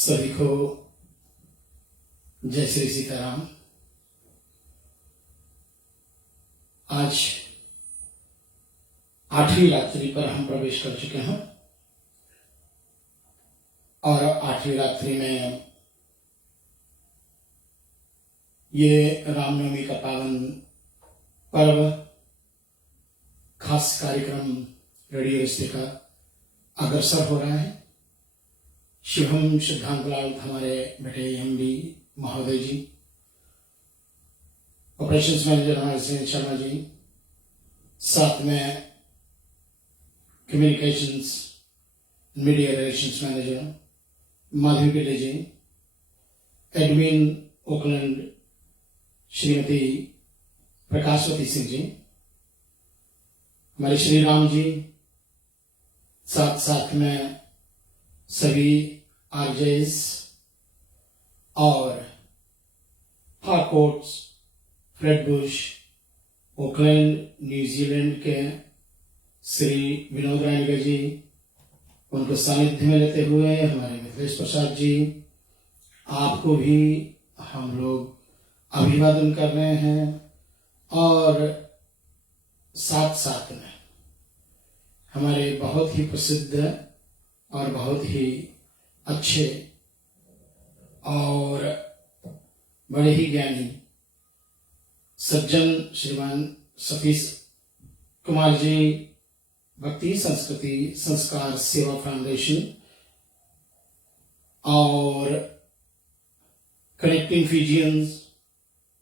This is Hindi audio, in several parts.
सभी को जय श्री सीताराम। आज 8वीं रात्रि पर हम प्रवेश कर चुके हैं और 8वीं रात्रि में ये रामनवमी का पावन पर्व खास कार्यक्रम रेडियो रिश्ते का अग्रसर हो रहा है। शिवम सिद्धांतलाल हमारे बेटे एमडी महोदय जी, ऑपरेशंस मैनेजर हमारे सुनील शर्मा जी, साथ में communications media relations manager Madhavi Pillai ji, admin Oakland Shrimati Prakashvati Singh ji, हमारे श्री राम जी, साथ साथ में सभी आरजेस और हार्कोर्ट्स, फ्लेटबुश, ओकलैंड, न्यूजीलैंड के श्री विनोद रायनगर जी, उनको सानिध्य में लेते हुए हमारे मिथिलेश प्रसाद जी, आपको भी हम लोग अभिवादन कर रहे हैं। और साथ साथ में हमारे बहुत ही प्रसिद्ध और बहुत ही अच्छे और बड़े ही ज्ञानी सज्जन श्रीमान सतीश कुमार जी, भक्ति संस्कृति संस्कार सेवा फाउंडेशन और कनेक्टिंग फिजियंस,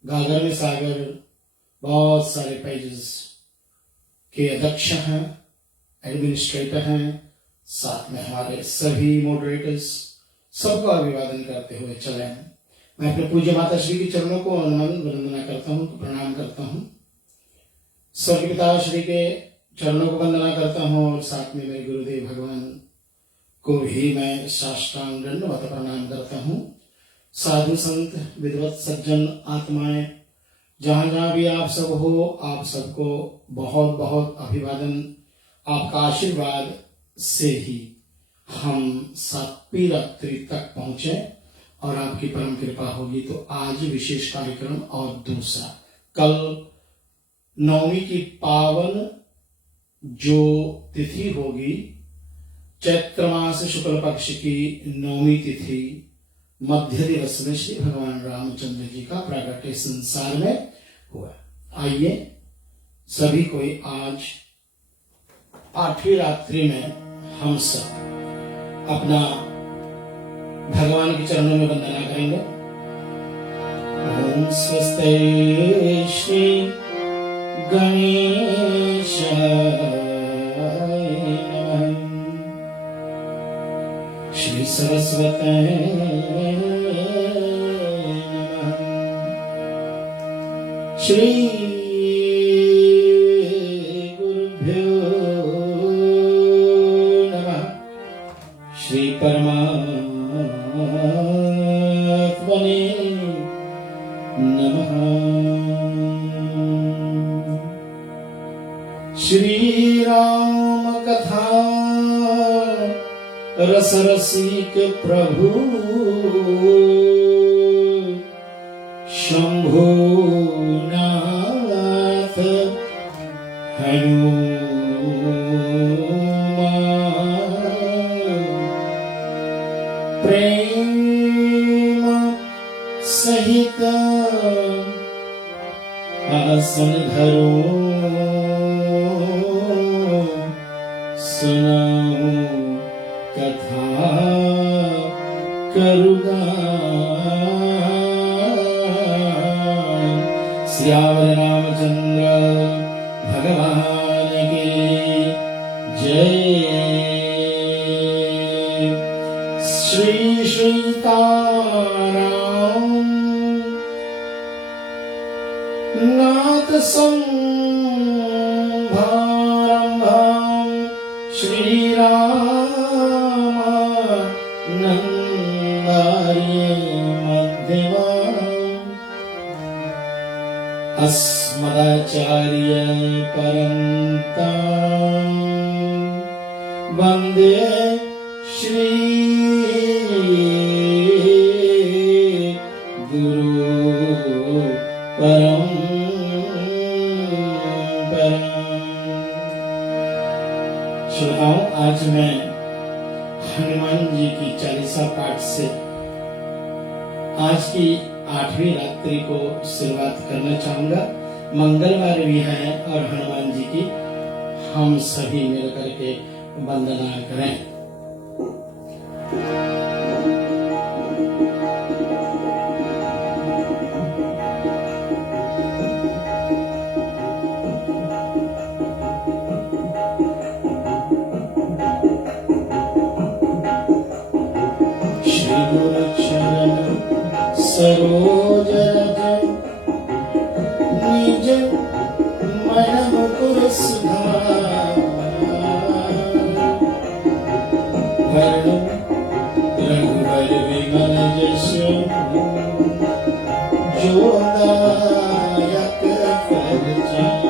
गागर में सागर, बहुत सारे पेजेस के अध्यक्ष हैं, एडमिनिस्ट्रेटर हैं, साथ में हमारे सभी मॉडरेटर्स, सबका अभिवादन करते हुए चले हैं। मैं अपने पूज्य माता श्री के चरणों को नमन वंदना करता हूँ, प्रणाम करता हूँ। स्वर्ग पिता श्री के चरणों को वंदना करता हूँ और साथ में मेरे गुरुदेव भगवान को भी मैं साष्टांग दंडवत प्रणाम करता हूँ। साधु संत विद्वत सज्जन आत्माएं जहां जहां भी आप सब हो, आप सबको बहुत बहुत अभिवादन। आपका आशीर्वाद से ही हम 7वीं रात्रि तक पहुंचे और आपकी परम कृपा होगी तो आज विशेष कार्यक्रम। और दूसरा, कल नवमी की पावन जो तिथि होगी, चैत्र मास शुक्ल पक्ष की नवमी तिथि, मध्य दिवस में श्री भगवान रामचंद्र जी का प्राकट्य संसार में हुआ। आइए सभी कोई आज 8वीं रात्रि में हम सब अपना भगवान के चरणों में वंदना करेंगे। ओम स्वस्ते श्री गणेशाय नमः, श्री सरस्वते नमः, श्री परमात्मने नमः। श्री राम कथा रस रसिक प्रभु, शंभु नाथ हनुमान प्रेम सहित आसन धरो, सुनाओ कथा करुगा। श्यावर रामचंद्र भगवान की जय। श्री सीताराम नाथ संभारंभं, श्री राम नंदार्य मध्यमाम्, अस्मदाचार्य परंपराम् वंदे श्री श्रोताओं, आज मैं हनुमान जी की चालीसा पाठ से आज की 8वीं रात्रि को शुरुआत करना चाहूंगा। मंगलवार भी है और हनुमान जी की हम सभी मिलकर के वंदना करें। सरोज रज निज मन मुकुर सुधार, वर्ण रघुवर विमल जस जो दायक फल चार,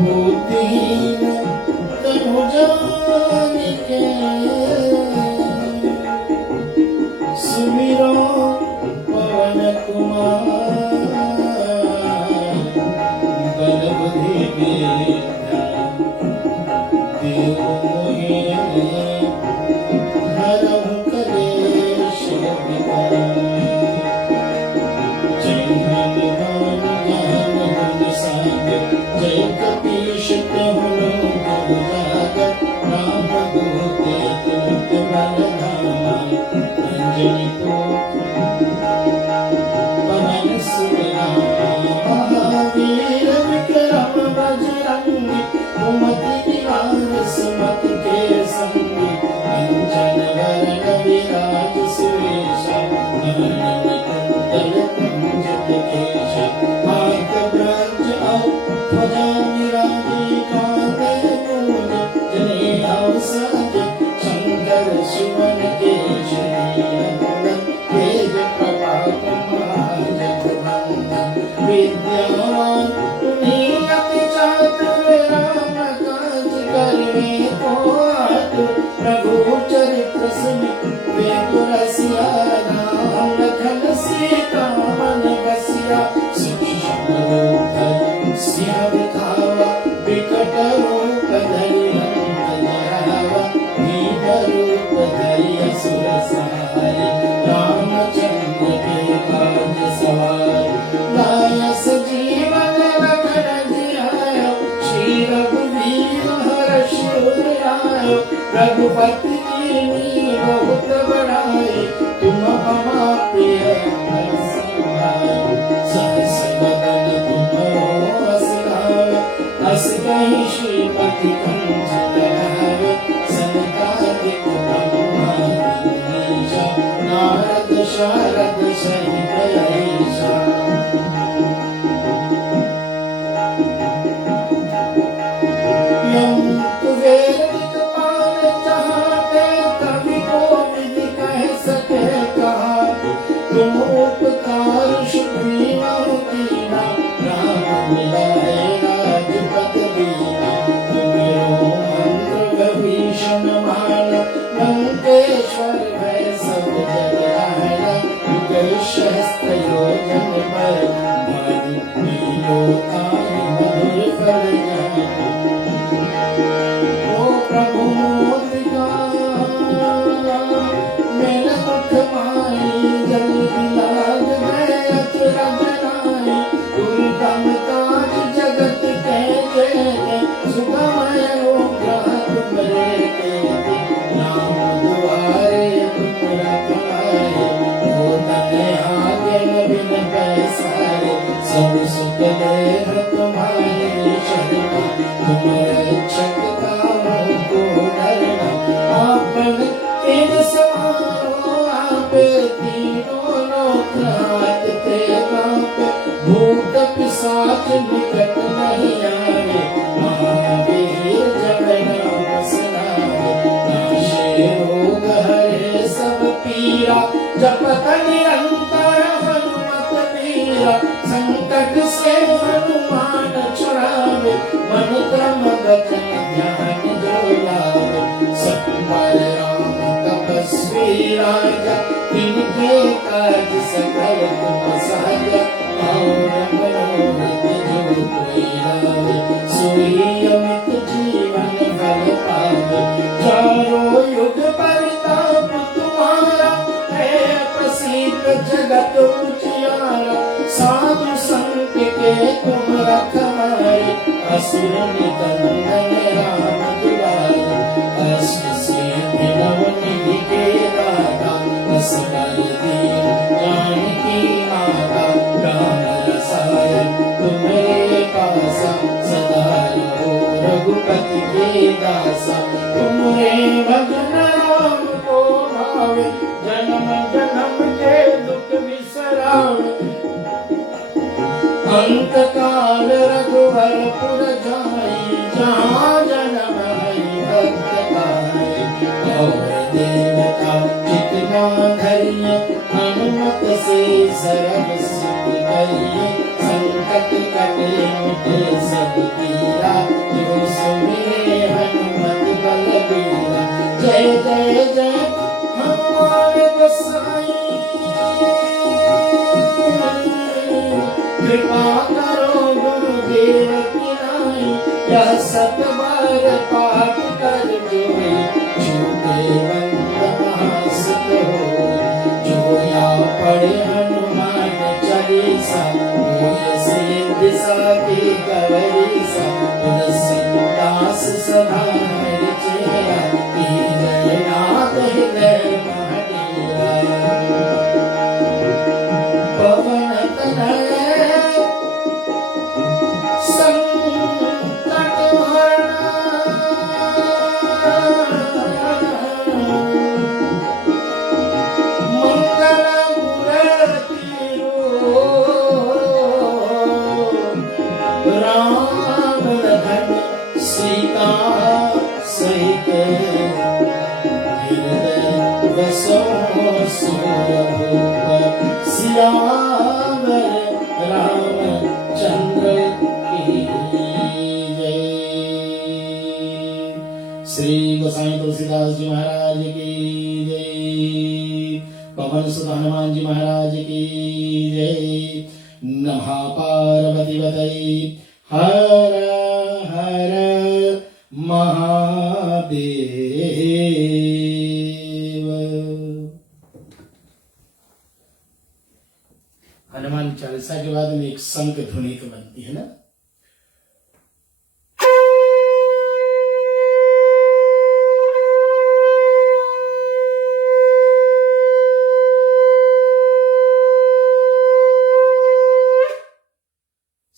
बुद्धिहीन तनु जानिके सुमिरो पवन कुमार, बल बुद्धि विद्या देव मोहे हरहु कलेश विकार। जय हनुमान ज्ञान गुण सागर, जय कपीश तिहुँ लोक उजागर, राम दूत अतुलित बल धामा, अंजनी पवन सुत महावीर विक्रम बजरंगी, कुमति निवार सुमति के संगी, कंचन वरण विराज सुरेशा, कानन कुंडल कुंचित केशा, हाथ ब्रज और ध्वजा विराजे, कांधे मूज जनेऊ साजे, शंकर सुवन केसरी नंदन, तेज प्रताप महाजगवंदन, विद्यावान गुणी अति चातुर, राम काज करवे को आतुर, प्रभु चरित्र सुनि बेगु रसिया, राम लखन सीता मन बसिया, सूक्ष्म रूप धरि सिंह दिखावा, विकट रूप धरि लंक जरावा, भीम रूप धरि असुर सहाय, रामचंद्र के काज सवार, लाय सजीवन लखन जियायो, श्री रघुवीर हर्षि उर आयो, रघुपति कीन्ही बहुत बड़ाई, तुम मम प्रिय भरत समाई, सहस बदन तुमरो बस गावे, अस कहि श्रीपति कंठ लगावे, सनकादिक ब्रह्मादि मुनीसा, नारद शारद सहित अहिसा। यम कुबेर दिक्पाल चाहते, कवि कोविद कह सके कहाते, तुम उपकार सुग्रीव कीना, राम मिलाए राजपद दीना, तुमरो मंत्र विभीषण माना, लंकेश्वर भय सब जग रहना, युग सहस्त्र योजन पर भानु, लीलो ताहि मधुर फल जानु। ओ प्रभु मोदिका मेरा दुख माही, जल्दी लाग मैं अचरज नाई, दुर्गम काज जगत के जेते, सुगमय अनुग्रह तुमरे तेते, राम दुआरे तुम रखवारे, होतन आज्ञा बिन पैसारे, सब सुख देह तुम्हारी शरणा, तुम रक्षक काहू को डरना, आपन तेज समारो आपे, तीनों लोक हांकते कांपे, भूत पिशाच निकट नहीं आवे, महावीर जब नाम सुनावे, नाशे रोग हरे सब पीरा, जपत निरंतर हनुमत वीरा, संकट से हनुमान छुड़ावे, मन क्रम वचन ध्यान जो लावे, सब पर राम तपस्वी राजा, तिनके काज सकल तुम साजा, और मनोरथ जो कोई लावे, सोई अमित जीवन रथ मारे असुर निकंदन राम दुलारे अष्ट सिद्धि नव निधि के दाता असबर दीन जानकी माता राम रसायन तुम्हारे पासा सदा रहो रघुपति के दासा तुम्हारे भजन राम को भावे जन्म जन्म के दुख बिसरावे अंत काल रघुवरपुर जाई जहाँ जन्म हरि भक्त पाई और देवता जितना धरिए हनुमत से सर्व सिद्ध करिए संकट कटे मिटे सब पीरा जो सुमिरे हनुमत बलबीरा जय जय जय हनुमान गोसाई कृपा करो गुरुदेव की नाई यह सत बार पाठ कर जोई छूटे बंद महासुख हो जो या पढ़े हनुमान चालीसा मोय सिद्ध साकी कवरीसा तुलसीदास सदा हरि चेरा की जय नाथ हृदय महादेवा पवन तनय श्री गोसाई तुलसीदास जी महाराज की जय। पवन सुत हनुमान जी महाराज की जय। नमः पार्वती पतये हर हर महादेव। हनुमान चालीसा के बाद में एक शंख ध्वनि तो बनती है ना।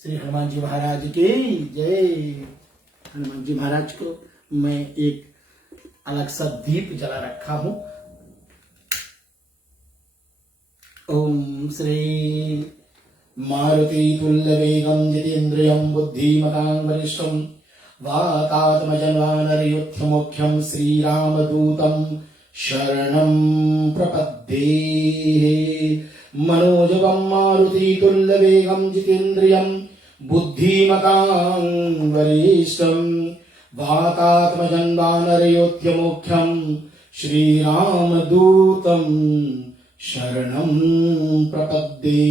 श्री हनुमान जी महाराज की जय। हनुमान जी महाराज को मैं एक अलग सा दीप जला रखा हूं। ओम श्री मारुति तुल्य वेगम जितेन्द्रियं बुद्धिमतां वरिष्ठं वातात्मजं वानरयुथमुख्यं श्रीरामदूतं शरणं प्रपद्ये। मनोजवं मारुति तुल्य वेगं जितेन्द्रियं बुद्धिमतां वरिष्ठं वातात्मजं वानरयोध्यमुख्यं श्रीरामदूतं शरणं प्रपद्ये।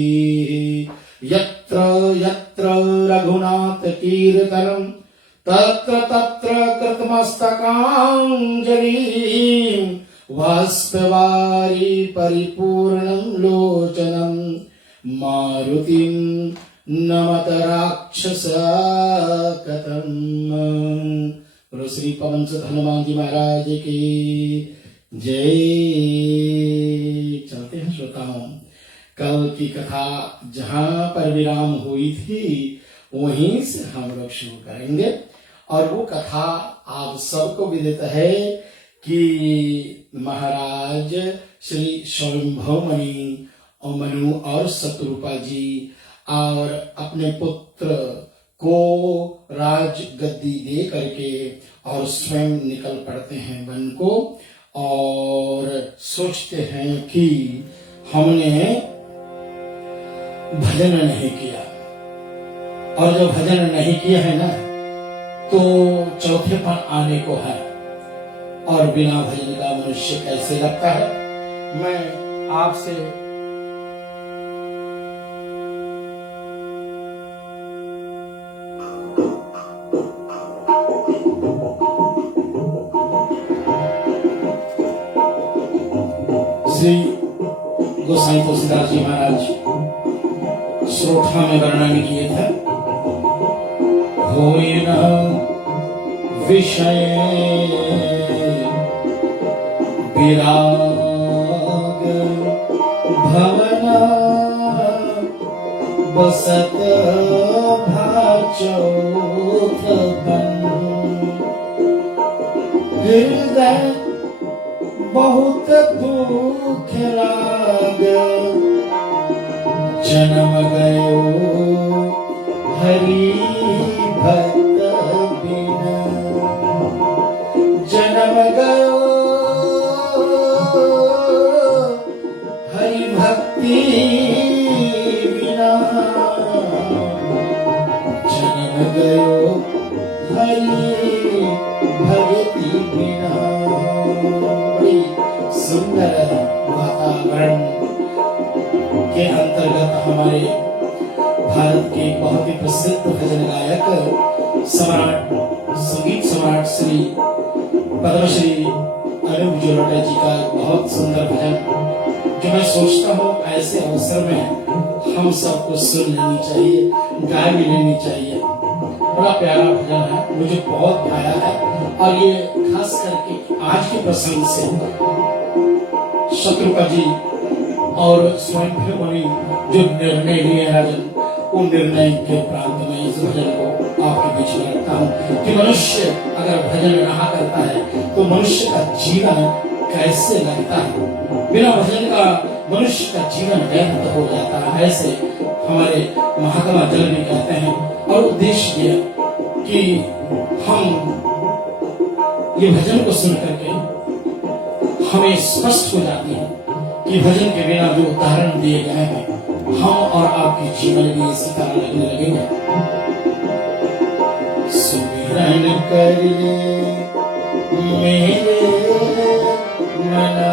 यत्र यत्र रघुनाथ कीर्तनं तत्र तत्र कृतमस्तकाञ्जलिं बाष्पवारि परिपूर्णं लोचनं मारुतिं नमत राक्षसाकतं। बोलो श्री पवन सुत हनुमान जी महाराज की जय। चलते हैं श्रोताओं, कल की कथा जहां पर विराम हुई थी वहीं से हम लोग शुरू करेंगे। और वो कथा आप सबको विदित है कि महाराज श्री स्वयंभव मनु और शत्रुपा जी और अपने पुत्र को राज गद्दी दे करके और स्वयं निकल पड़ते हैं वन को और सोचते हैं कि हमने भजन नहीं किया, और जो भजन नहीं किया है ना तो चौथे पर आने को है, और बिना भजन का मनुष्य कैसे लगता है। मैं आपसे श्री गोसाई तुलसीदास जी महाराज श्रोता में वर्णन किए थे होय न विषय विराग भवना बसत भाचौथपन हृदय बहुत दुख लाग जन्म गयो हरि भक्त बिन जन्म गयो हरि भक्ति बिना जन्म गयो हरि भक्ति बिना। बड़ी सुंदर वातावरण के अंतर्गत हमारे भारत के बहुत ही प्रसिद्ध भजन गायक सम्राट संगीत सम्राट श्री पद्मश्री अनूप जलोटा जी का बहुत सुंदर भजन जो मैं सोचता हूँ ऐसे अवसर में हम सबको सुन लेनी चाहिए, गा भी लेनी चाहिए। बड़ा प्यारा भजन है, मुझे बहुत भाया है और ये खास करके आज के प्रसंग से शत्रुपा जी और स्वयं मुनि जो निर्णय लिए राजन, उन निर्णय के प्रांत में इस भजन को आपके बीच में रखता हूँ कि मनुष्य अगर भजन रहा करता है तो मनुष्य का जीवन कैसे लगता है। बिना भजन का मनुष्य का जीवन व्यर्थ हो जाता है। ऐसे हमारे महात्मा जल भी कहते हैं और उद्देश्य दिया कि हम ये भजन को सुन करके हमें स्पष्ट हो जाती है कि भजन के बिना जो उदाहरण दिए गए हैं हम और आपके जीवन भी इसी तरह लगने लगेंगे। सुमिरन कर ले मेरे मना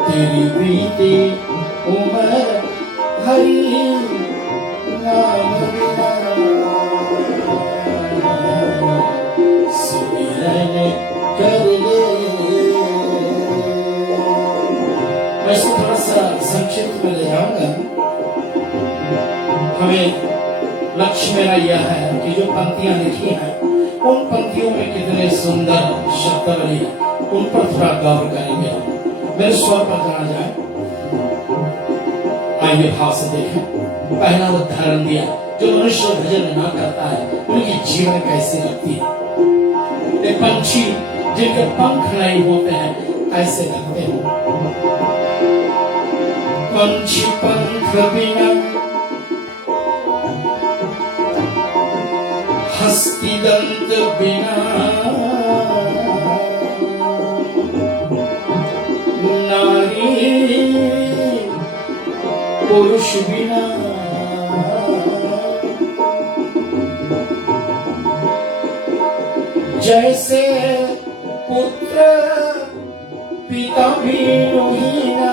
तेरी बीती उम्र हरि नाम बिना सुमिरन कर ले। मैं इसको थोड़ा सा संक्षिप्त में ले जाऊंगा। हमें लक्ष्य मेरा यह है कि जो पंक्तियां लिखी हैं उन पंक्तियों में कितने सुंदर शब्द बने उन पर थोड़ा गौर करेंगे। मेरे स्वर पर जाना जाए। आइए भाव से देखें। पहला उदाहरण दिया, जो मनुष्य भजन न करता है उनकी जीवन कैसे लगती है। एक पंछी जिनके पंख नहीं होते हैं कैसे लगते हैं। पंछी पंख बिना हस्ती दंत बिना नारी पुरुष बिना जैसे पुत्र पिता बिना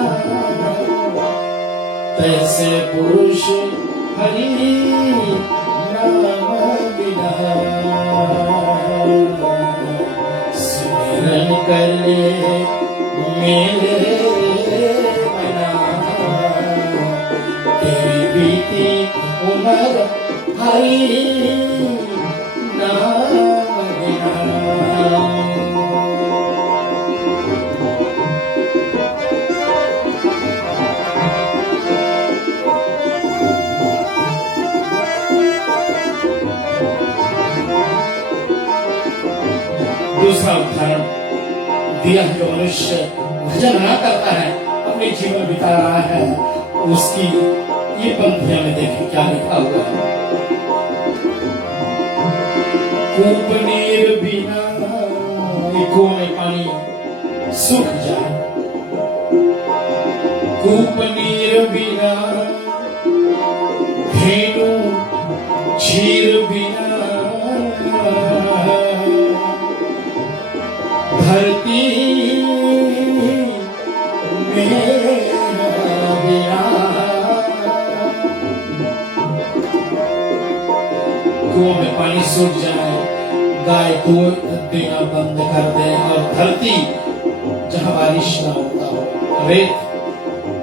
तैसे पुरुष हरि नाम बिना सुमिरन कर ले मेरे मना तेरी बीती उम्र हरि नाम बिना। दूसरा उदाहरण दिया है, जो मनुष्य भजन न करता है अपने जीवन बिता रहा है उसकी ये पंक्तियां में देखें क्या लिखा हुआ है। कूप नीर बिना कुओं में पानी सूख जाए, कूप नीर बिना धेनु क्षीर बिना धरती कुओं में पानी सूख जाए, गाय दूध देना बंद कर दे और धरती जहां बारिश ना होता हो, रेत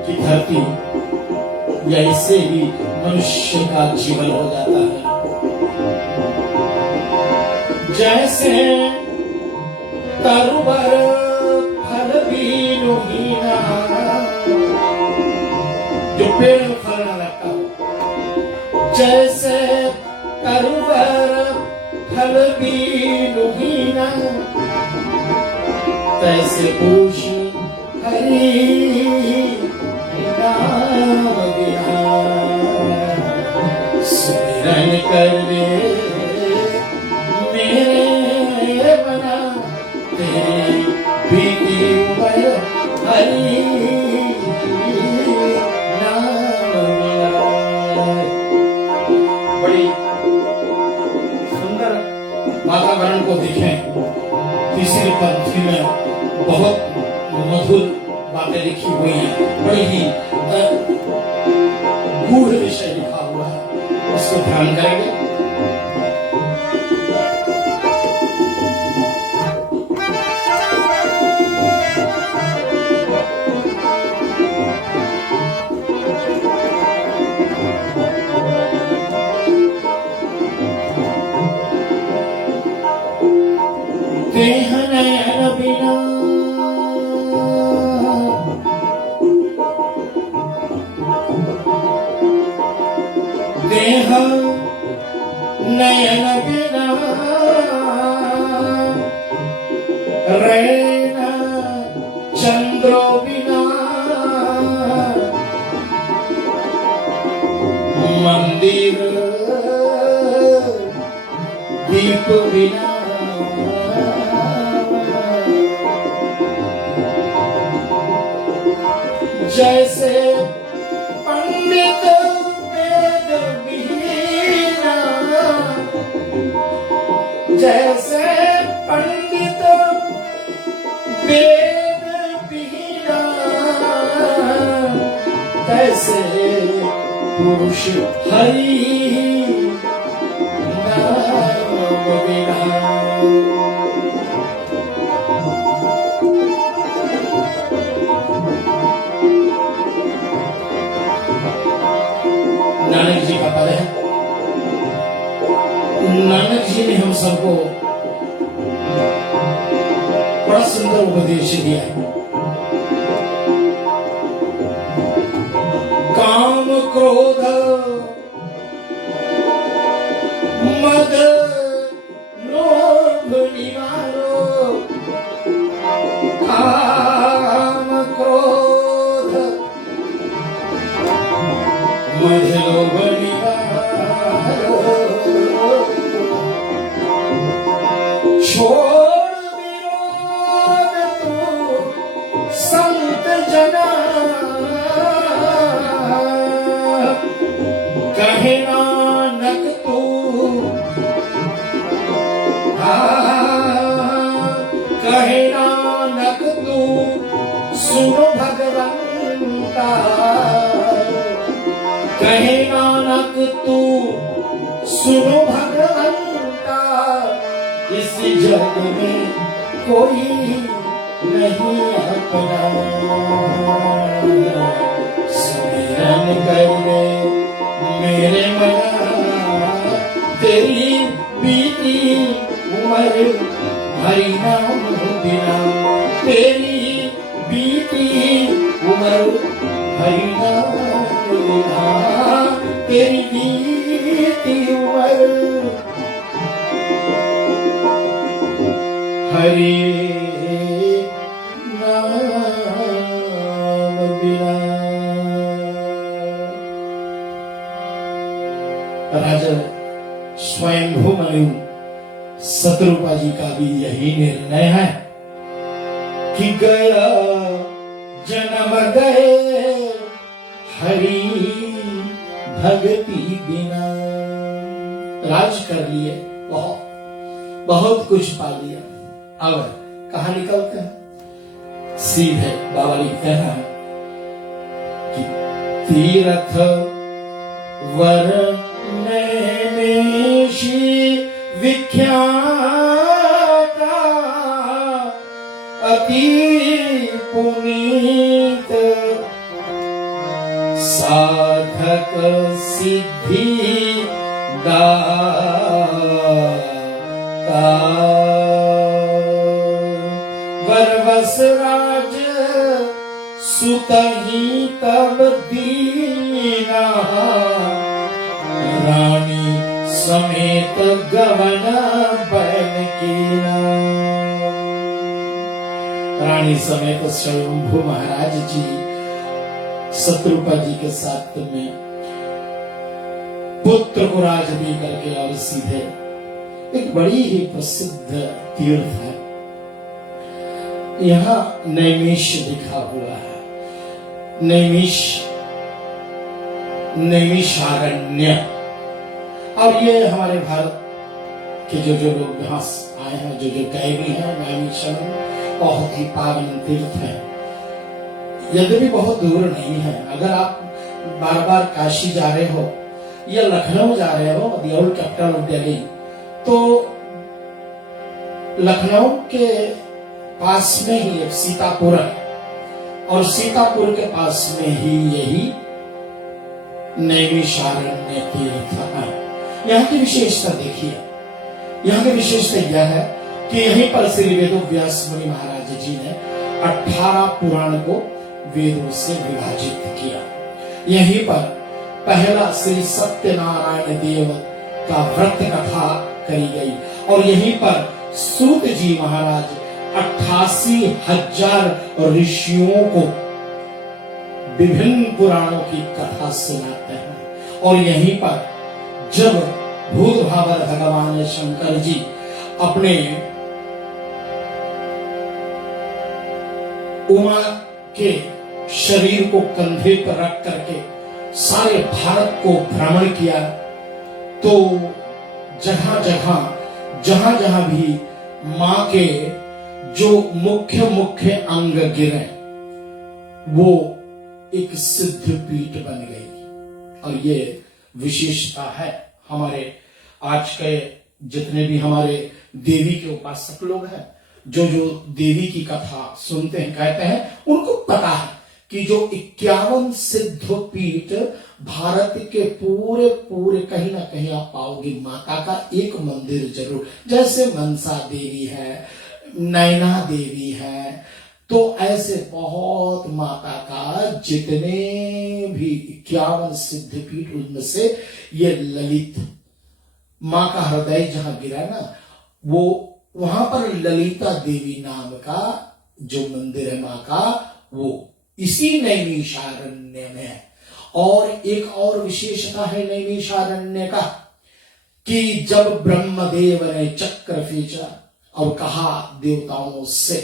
की धरती, ऐसे ही मनुष्य का जीवन हो जाता है। जैसे तरुवर फल बीनुहीना, जो पेड़ में फल न लगता हो, जैसे तरुवर फल बीनुहीना, तैसे पुरुष हरि नाम बिना सुमिरन कर ले मेरे बना, तेरी बीती उम्र हरि नाम बिना। बड़ी सुंदर वातावरण को देखें, तीसरी पंक्ति में बहुत मधुर बातें लिखी हुई हैं, बड़ी ही गूढ़ विषय लिखा हुआ है, उसको ध्यान करेंगे। देह नयन बिना देह नयन बिना रैन चंद्रो बिना मंदिर दीप बिना जैसे पंडित वेद विहीना जैसे पंडित वेद विहीना तैसे पुरुष हरि नाम बिना नानक जी का पद है। नानक जी ने हम सबको बड़ा सुंदर उपदेश दिया है। काम क्रोध मद लोभ निवारो काम क्रोध मद लोभ निवारो छोड़ विरोध तू संत जना कहे नानक तू कहे नानक तू सुनो भगवंता कहे नानक तू सुनो भगवंता इस जग में कोई नहीं अपना सुमिरन कर ले मेरे मना तेरी बीती उम्र हरि नाम बिना तेरी बीती उम्र हरि नाम बिना तेरी बीती उम्र हरि नाम बिना। राजा स्वयंभू मनु शत्रुपा जी का भी यही निर्णय है कि गया जन्म गए हरि भक्ति बिना। राज कर लिए, बहुत बहुत कुछ पा लिया, अब कहाँ निकलते हैं सीधे बाबा लिखते हैं कि तीर्थ वर नैमेषी विख्याता अति पुनीत साधक सिद्धि दा का वरवस राज सुतही तब दीना रानी समेत गवन बन कीना। रानी समेत स्वयंभू महाराज जी शत्रुपा जी के साथ में पुत्र को राज भी करके और सीधे एक बड़ी ही प्रसिद्ध तीर्थ है, यहाँ नैमिष लिखा हुआ है। नैमिषारण्य। और ये हमारे भारत के जो लोग यहाँ आए हैं, जो गए भी हैं, नैमिषारण्य बहुत ही पावन तीर्थ है। यद्यपि बहुत दूर नहीं है। अगर आप बार बार काशी जा रहे हो या लखनऊ जा रहे हो, the old capital of Delhi, तो लखनऊ के पास में ही एक सीतापुर है और सीतापुर के पास में ही यही नैमिषारण्य तीर्थ है। यहाँ की विशेषता देखिए, यहाँ की विशेषता यह है कि यहीं पर श्री वेदव्यास मुनि महाराज जी ने 18 पुराण को वेदों से विभाजित किया। यहीं पर पहला श्री सत्यनारायण देव का व्रत कथा करी गई और यहीं पर सूत जी महाराज 88,000 ऋषियों को विभिन्न पुराणों की कथा सुनाते हैं। और यहीं पर जब भूत भावर भगवान शंकर जी अपने उमा के शरीर को कंधे पर रख करके सारे भारत को भ्रमण किया, तो जहां जहां भी मां के जो मुख्य अंग गिरे वो एक सिद्ध पीठ बन गई। और ये विशेषता है हमारे आज के जितने भी हमारे देवी के उपासक लोग हैं, जो देवी की कथा सुनते हैं, कहते हैं, उनको पता है कि जो 51 सिद्ध पीठ भारत के पूरे कहीं ना कहीं आप पाओगे माता का एक मंदिर जरूर। जैसे मनसा देवी है, नैना देवी है, तो ऐसे बहुत माता का जितने भी 51 सिद्ध पीठ, उनमें से ये ललित माँ का हृदय जहां गिरा ना, वो वहां पर ललिता देवी नाम का जो मंदिर है माँ का, वो इसी नैमिषारण्य में है। और एक और विशेषता है नैमिषारण्य का कि जब ब्रह्मदेव ने चक्र खींचा और कहा देवताओं से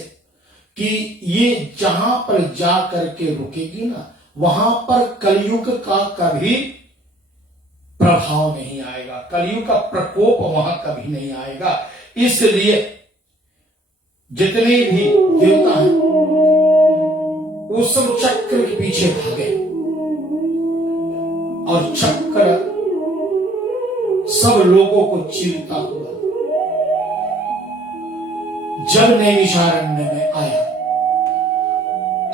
कि ये जहां पर जा करके रुकेगी ना, वहां पर कलयुग का कभी प्रभाव नहीं आएगा, कलयुग का प्रकोप वहां कभी नहीं आएगा। इसलिए जितने भी देवता हैं वो सब चक्र के पीछे भागे और चक्र सब लोगों को चीरता हुआ जब नैमिषारण्य में आया,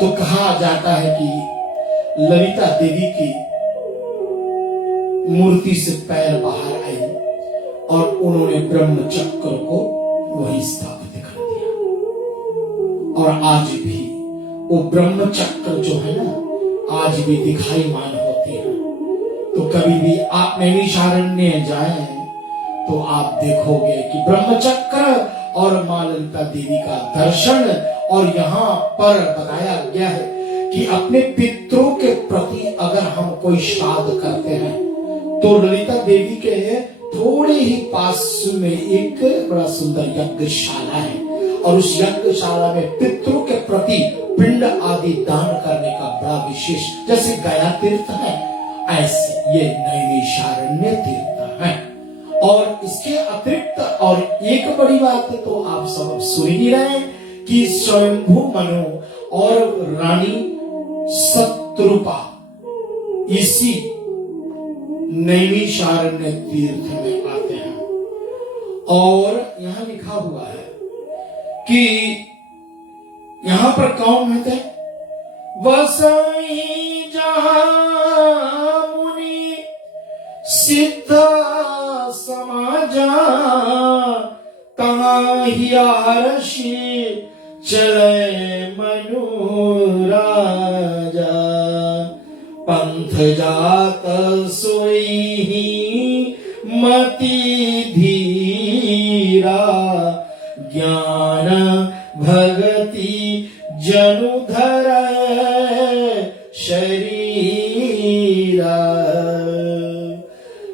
तो कहा जाता है कि ललिता देवी की मूर्ति से पैर बाहर आई और उन्होंने ब्रह्म चक्र को वही स्थापित कर दिया। और आज भी वो ब्रह्म चक्र जो है ना, आज भी दिखाईमान होते हैं। तो कभी भी आप नैमिषारण्य जाएं तो आप देखोगे कि ब्रह्म चक्र और मां ललिता देवी का दर्शन। और यहाँ पर बताया गया है कि अपने पितरों के प्रति अगर हम कोई श्राद्ध करते हैं तो ललिता देवी के थोड़े ही पास में एक बड़ा सुंदर यज्ञशाला है और उस यज्ञशाला में पितरों के प्रति पिंड आदि दान करने का बड़ा विशेष, जैसे गया तीर्थ है ऐसे ये नैमिषारण्य तीर्थ है। और इसके अतिरिक्त और एक बड़ी बात तो आप सब सुन ही रहे हैं कि स्वयंभू मनु और रानी शत्रुपा इसी नैमिषारण्य तीर्थ में आते हैं। और यहां लिखा हुआ है कि यहां पर कौन रहते हैं? वसई जहां मुनि सिद्ध समाजा ताहि आरषि चले मनु राजा। पंथ जात सोई मति धीरा, ज्ञान भगति जनु धर शरीरा।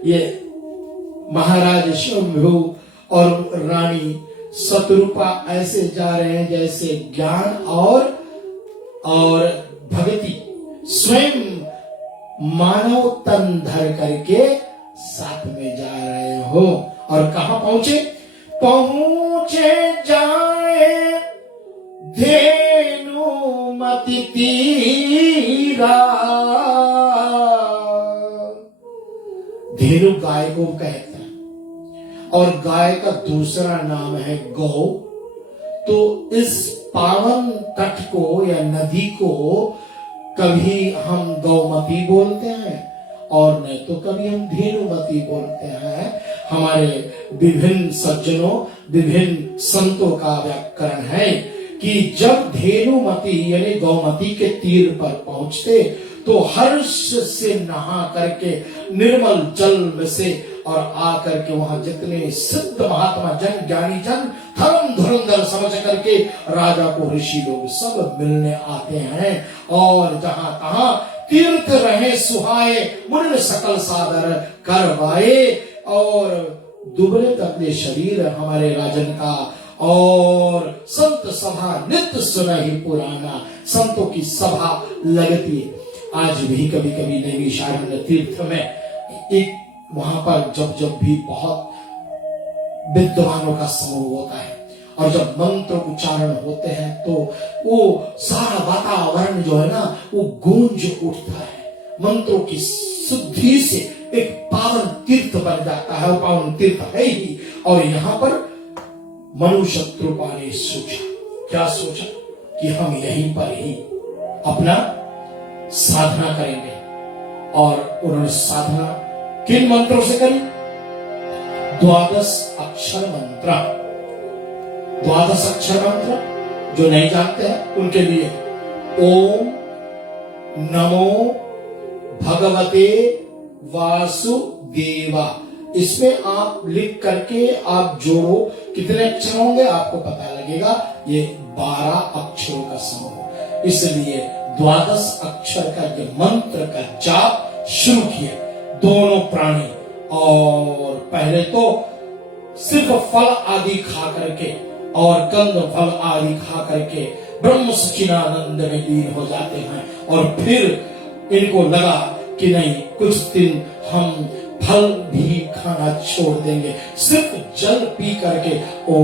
ये महाराज शंभु और रानी शतरूपा ऐसे जा रहे हैं जैसे ज्ञान और भक्ति स्वयं मानव तन धर करके साथ में जा रहे हो। और कहां पहुंचे? पहुंचे जाए धेनु मति तीरा। धेनु गाय को कहते हैं और गाय का दूसरा नाम है गौ। तो इस पावन तट को या नदी को कभी हम गौमती बोलते हैं और नहीं तो कभी हम धेनुमती बोलते हैं। हमारे विभिन्न सज्जनों, विभिन्न संतों का व्याकरण है कि जब धेनुमती यानी गौमती के तीर पर पहुंचते तो हर्ष से नहा करके निर्मल जल में से और आकर के वहां जितने सिद्ध महात्मा जन, ज्ञानी जन, धर्म धुरंधर समझ करके राजा को ऋषि लोग सब मिलने आते हैं। और जहां तहां तीर्थ रहे सुहाए, मुनि सकल सादर करवाए। और दुबले तबले शरीर हमारे राजन का और संत सभा नित्य सुनहि पुराना। संतों की सभा लगती है। आज भी कभी कभी नैमिषारण्य तीर्थ में एक वहां पर जब भी बहुत विद्वानों का समूह होता है और जब मंत्र उच्चारण होते हैं तो वो सारा वातावरण जो है ना वो गूंज उठता है। मंत्रों की शुद्धि से एक पावन तीर्थ बन जाता है। वो पावन तीर्थ है ही। और यहाँ पर मनु शत्रुपा ने सोचा, क्या सोचा कि हम यहीं पर ही अपना साधना करेंगे। और उन्होंने साधना किन मंत्रों से करी? 12 अक्षर मंत्र। 12 अक्षर मंत्र जो नहीं जानते हैं उनके लिए ओम नमो भगवते वासुदेवा। इसमें आप लिख करके आप जोड़ो, कितने अक्षर होंगे आपको पता लगेगा। ये 12 अक्षरों का समूह। इसलिए 12 अक्षर का ये मंत्र का जाप शुरू किया दोनों प्राणी। और पहले तो सिर्फ फल आदि खा करके और कंद फल आदि खा करके ब्रह्म सच्चिदानंद में लीन हो जाते हैं। और फिर इनको लगा कि नहीं, कुछ दिन हम फल भी खाना छोड़ देंगे, सिर्फ जल पी करके वो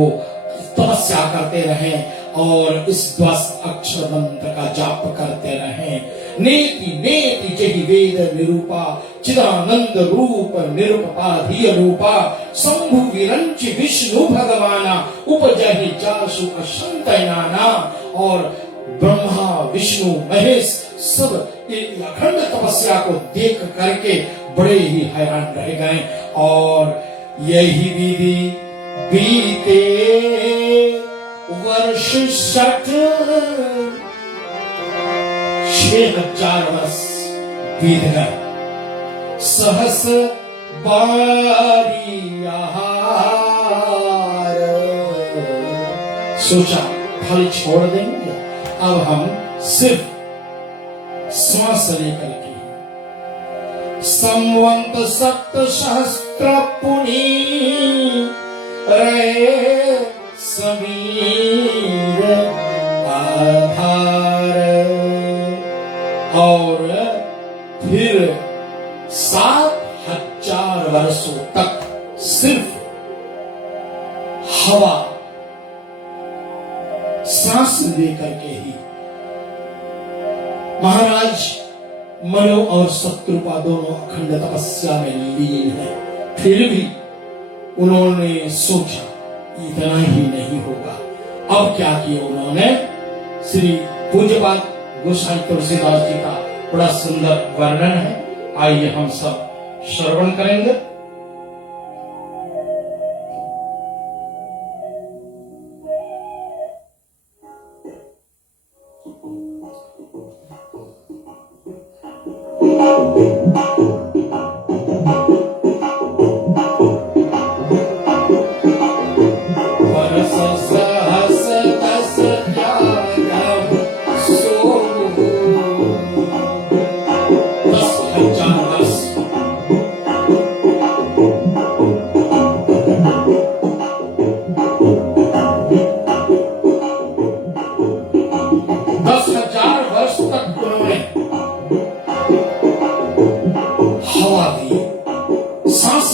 तपस्या करते रहें और इस 12 अक्षर मंत्र का जाप करते रहें। नेति नेति जहि वेद निरूपा, चिदानंद रूप निरुपाधि रूपा, शंभु विरंच विष्णु भगवाना, उपजहि जासु अशंतनाना। और ब्रह्मा विष्णु महेश सब अखंड तपस्या को देख करके बड़े ही हैरान रह गए। और यही विधि बीते वर्ष 6,000 वर्ष बीत गए। सहस बारी आहार। सोचा फल छोड़ देंगे, अब हम सिर्फ श्वास लेकर के संवंत 7 सहस्त्र पुनी रहे समीर आधार। और फिर 7,000 वर्षों तक सिर्फ हवा सांस लेकर के ही महाराज मनु और शत्रुपा दोनों अखंड तपस्या में लीन है। फिर भी उन्होंने सोचा इतना ही नहीं होगा। अब क्या किया उन्होंने? श्री पूज्यपाद गोसाई तुलसीदास जी का बड़ा सुंदर वर्णन है, आइए हम सब श्रवण करेंगे।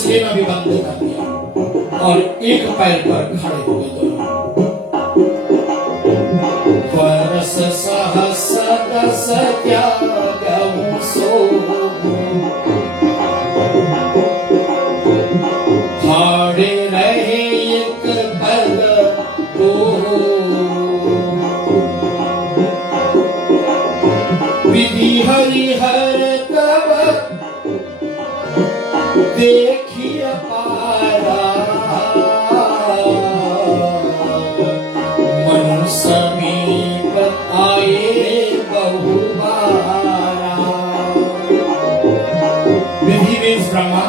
लेना भी बंद कर दिया और एक पैर पर खड़े हो गए दोनों। वर्ष सहस दस त्यागं सो खड़े रहे एक पल दो, विधि हरिहर तब देखिए पारा, मनु समीप आए बहु बारा। विधि मीन्स ब्रह्मा,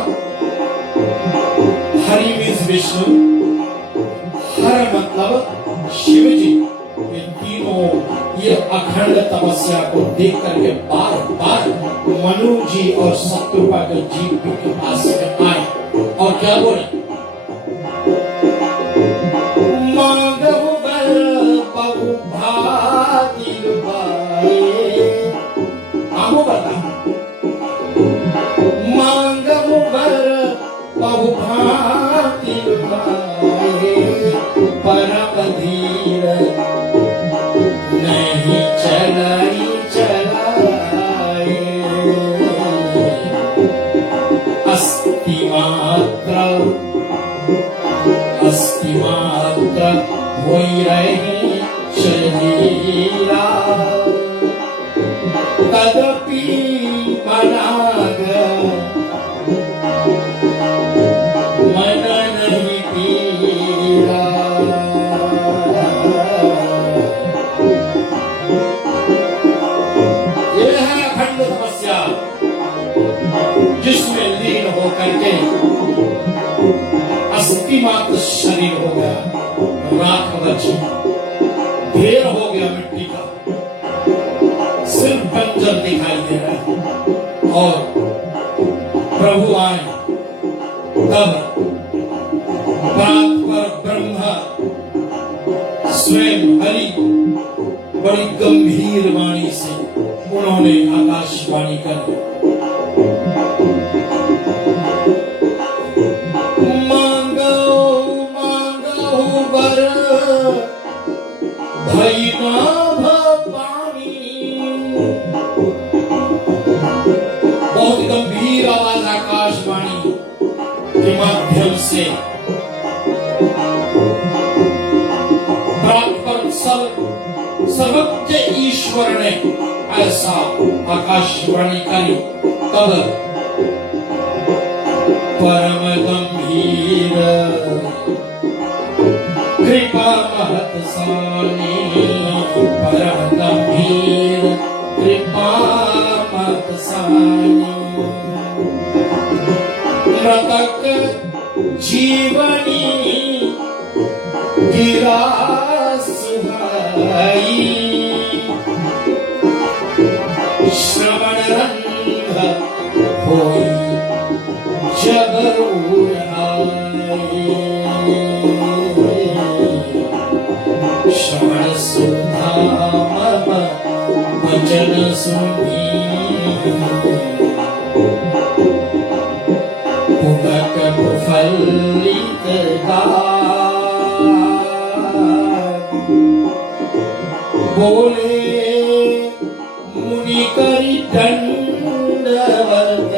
हरि मीन्स विष्णु, हर मतलब शिव जी। इन तीनों ये अखंड तपस्या को देख करके बार बार मनु जी और शत्रुपा के जीव के पास में आए और क्या बोले, मांगहु वर बहु भाति लुभाए। आगो बता, मांगहु वर बहु भाति लुभाए, परम धीर नहीं चलाई चलाए। अस्ति मात्र होई रहे शरीरा, तदपि मनाग मन नहीं पीरा। जिसमें लीन होकर के अस्थि मात्र शरीर हो गया, राख बची, ढेर हो गया मिट्टी का, सिर्फ बंजर दिखाई दे रहा है। और प्रभु आए तब बात पर ब्रह्मा स्वयं हरि बड़ी गंभीर वाणी से उन्होंने आकाशवाणी कर, भई नाभ पानी। बहुत गंभीर आवाज आकाशवाणी के माध्यम से सर्वज्ञ ईश्वर ने ऐसा आकाशवाणी करी। तब परम गंभीर कृपा महत सानी, परम गंभीर कृपा महत सानी। मृतक जीवनी गिरा सुहाई, श्रवण रंग होई जग उड़ाई। श्रवण सुधा मम वचन सुनी, पुलक प्रफुल्लित गाय। बोले मुनि करि दंडवत,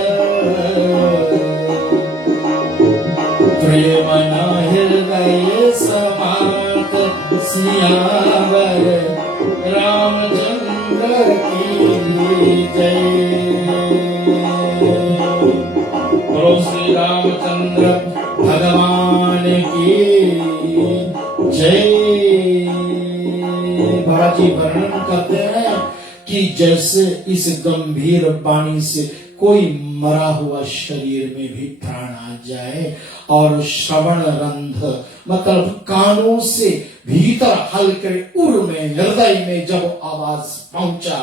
प्रेमना हृदय समात सियावर रामचंद्र की जय। बोलो श्री रामचंद्र भगवान की जय। महाराज जी वर्णन करते हैं कि जैसे इस गंभीर वाणी से कोई मरा हुआ शरीर में भी प्राण आ जाए और श्रवण रंध्र मतलब कानों से भीतर हल्के उर में हृदय में जब आवाज पहुंचा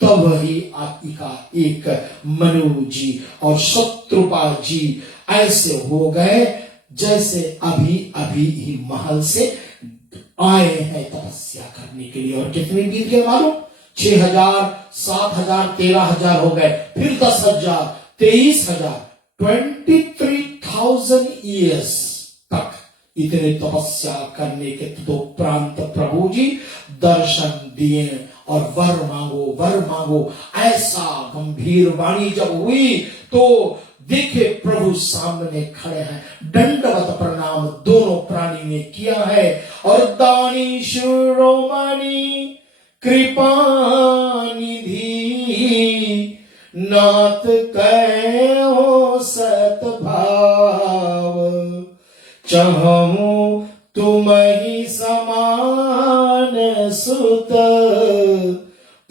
तब ही आत्मिका एक मनु जी और शत्रुपा जी ऐसे हो गए जैसे अभी अभी ही महल से आए हैं तपस्या करने के लिए। और कितने बीत गए मालूम? 6,000, 7,000, 13,000 हो गए, फिर 10,000, 23,000, 23,000 ईयर्स तक इतने तपस्या करने के तो उपरांत प्रभु जी दर्शन दिए और वर मांगो वर मांगो। ऐसा गंभीर वाणी जब हुई तो देखे प्रभु सामने खड़े हैं, दंडवत प्रणाम दोनों प्राणी ने किया है और दानी शिरोमणि कृपा निधि नाथ कहो सतभाव चहु तुम ही समान सुत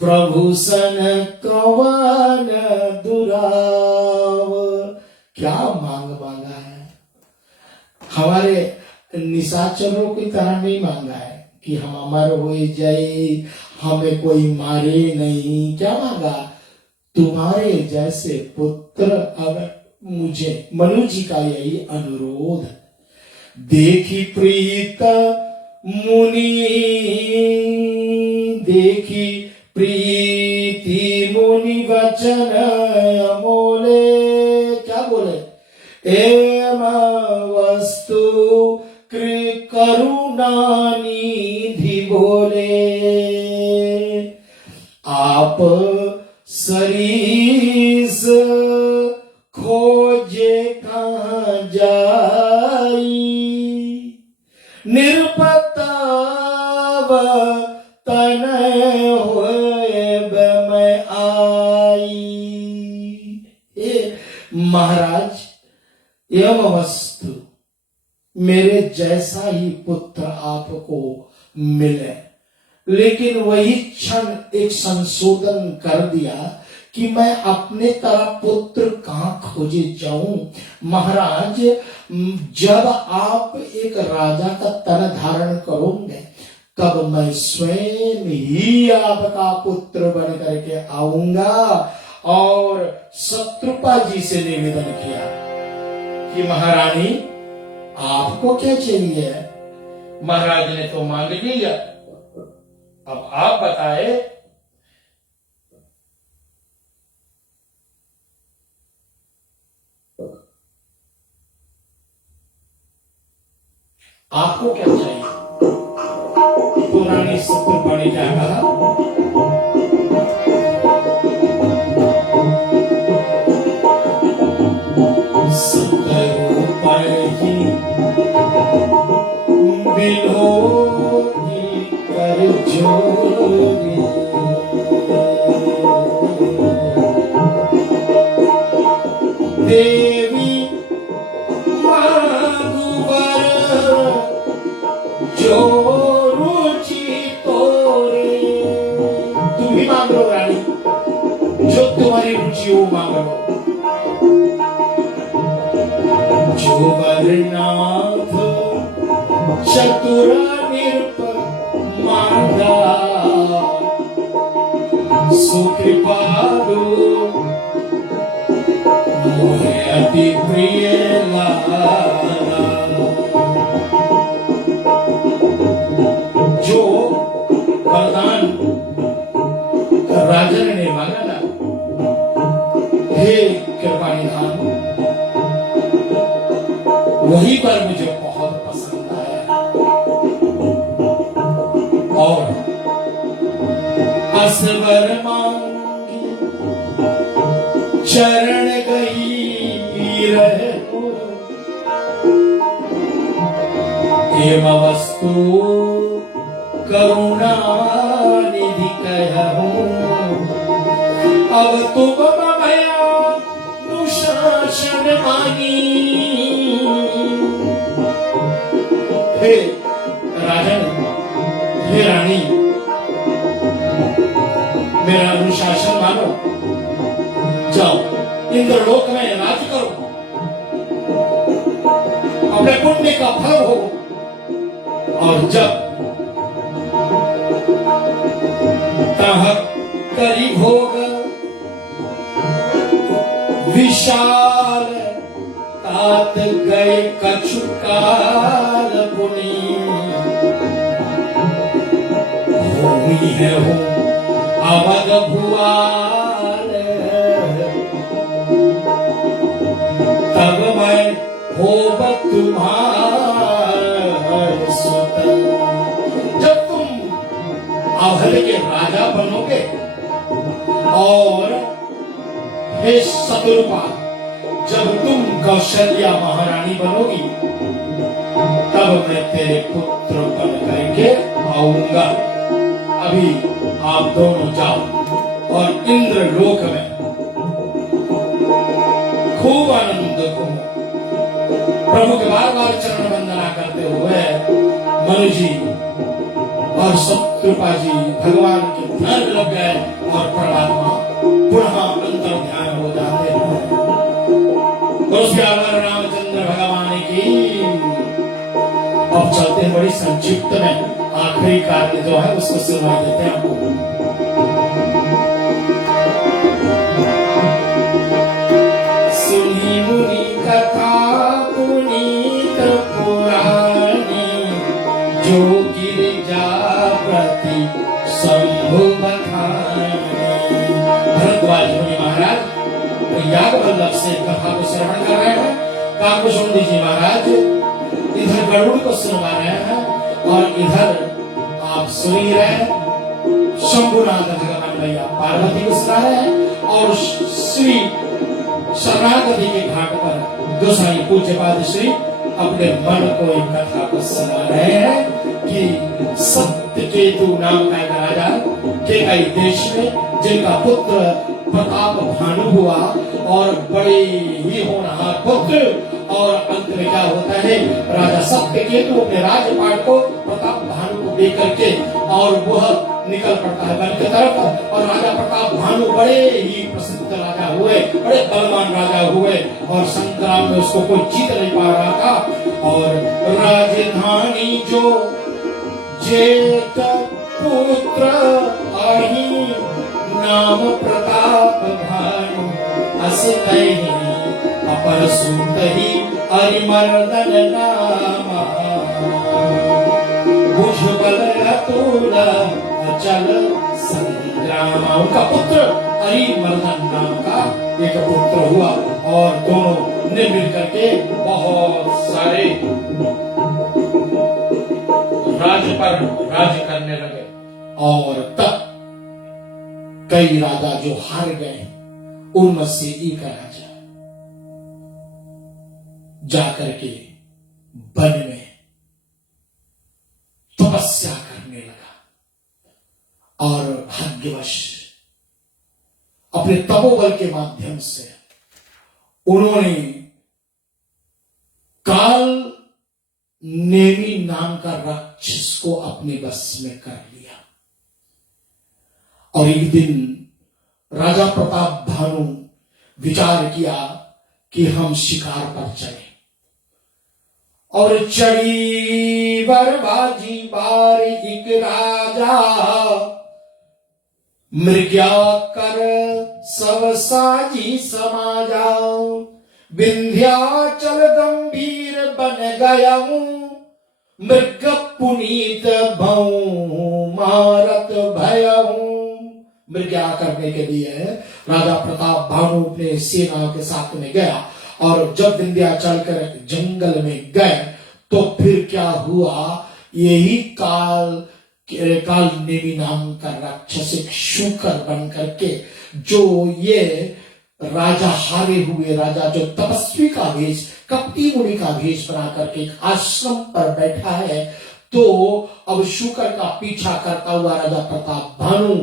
प्रभु सन कवन दुराव। क्या मांग मांगा है? हमारे निशाचरों की तरह नहीं मांगा है कि हम अमर हो जाए, हमें कोई मारे नहीं। क्या मांगा? तुम्हारे जैसे पुत्र अगर मुझे, मनु जी का यही अनुरोध। देखी प्रीत मुनि देखी प्रीति मुनि वचन अमोले। क्या बोले? एम वस्तु करुणा निधि बोले आप सरीस खोजे कहाँ जाई निरपताव तनय होए मैं आई। महाराज एवं वस्तु मेरे जैसा ही पुत्र आपको मिले, लेकिन वही क्षण एक संशोधन कर दिया कि मैं अपने तरह पुत्र कहां खोजे जाऊं। महाराज जब आप एक राजा का तन धारण करोगे तब मैं स्वयं ही आपका पुत्र बन करके आऊंगा। और शत्रुपा जी से निवेदन किया कि महारानी आपको क्या चाहिए? महाराज ने तो मांग लिया, अब आप बताए। आपको क्या चाहिए? तो रानी शत्रुपा ने क्या कहा? शत्रुपा ही बिलोगी कर जोरी देवी मांगुवर जो रुचि तोरे। तुम ही मांग लो रानी, जो तुम्हारी रुचि हो मांग लो। जो वरनाथ चतुर निरप मांगा सुकृपालु मोहे अति प्रिय लाला। जो वरदान राजन ने मांगा ना, हे कृपानिधान, वही पर मुझे बहुत पसंद आया। और असवर मांगी चरण गई रहे एव वस्तु करुणा निधि कहूं। अब तुम भया अनुशासन मानी। हे राजन, हे रानी, मेरा अनुशासन मानो। जाओ इंद्रलोक में राज करो, अपने पुण्य का फल हो। और जब तह करी भोग विशाल तात गए कछु काल पुनि, होई है हो अवध भुआल, तब मैं होब तुम्हार सुत। जब तुम अवध के राजा बनोगे और हे शत्रुपा, जब तुम कौशल्या महारानी बनोगी, तब मैं तेरे पुत्र बन करके आऊंगा। अभी आप दोनों जाओ और इंद्रलोक में खूब आनंद को प्रभु के बार बार चरण वंदना करते हुए मनु जी और शत्रुपा जी भगवान के ध्यान लग गए और परमात्मा पुनः अंतर ध्यान हो जाते हैं। रामचंद्र भगवान की। अब चलते हैं बड़ी संक्षिप्त में, आखिरी कार्य जो है उसको सुना देते हैं आपको। सुनी मुनि कथा पुनीत पुरानी, जो गिरिजा प्रति शंभु बखानी। भरद्वाज मुनि महाराज याग वल्लभ से कथा को श्रवण कर रहे हैं। काकुशुंडी जी महाराज इधर गरुड़ को सुनवा रहे हैं और इधर आप सुन ही रहे हैं शंभुनाथ भगवान भैया पार्वती को सुना रहे हैं। और श्री शरणागति के घाट पर गोसाई पूज्यपाद श्री अपने मन को एक कथा को सुना रहे हैं कि सत्यकेतु नाम का एक राजा केकई देश में, जिनका पुत्र प्रताप भानु हुआ और बड़े ही होनहार पुत्र, और अंत में क्या होता है, राजा सत्यकेतु अपने राज्यपाट को प्रताप भानु को दे करके और वह निकल पड़ता है वन की तरफ। और राजा प्रताप भानु बड़े ही प्रसिद्ध राजा हुए, बड़े बलवान राजा हुए और संग्राम में उसको कोई जीत नहीं पा रहा था। और राजधानी जो जेठ पुत्र आही, नाम प्रताप भानु असतहि, अपर सुतहि अरिमर्दन नामा, भुजबल अतुल अचल संग्राम। उनका पुत्र अरिमर्दन नाम का एक पुत्र हुआ और दोनों ने मिलकर के बहुत सारे राज्य पर राज्य करने लगे। और तब कई राजा जो हार गए, उनमें से एक राजा जाकर के वन में तपस्या करने लगा और भाग्यवश अपने तपोबल के माध्यम से उन्होंने काल नेमी नाम का राक्षस को अपने बस में कर लिया। और एक दिन राजा प्रताप भानु विचार किया कि हम शिकार पर चले, और चढ़ी बरबाजी बार एक राजा, मृग्या कर सब साजी समाजा, विंध्याचल गंभीर बन गया, मृग पुनीत भऊ मारत भयऊ। मृग्या करने के लिए राजा प्रताप भानु अपने सेना के साथ में गया, और जब विंध्याचल कर जंगल में गए तो फिर क्या हुआ, यही काल नेमी नाम का राक्षस एक शूकर बन करके, जो ये राजा हारे हुए राजा जो तपस्वी का भेष, कपटी मुनि का भेष बना करके आश्रम पर बैठा है, तो अब शूकर का पीछा करता हुआ राजा प्रताप भानु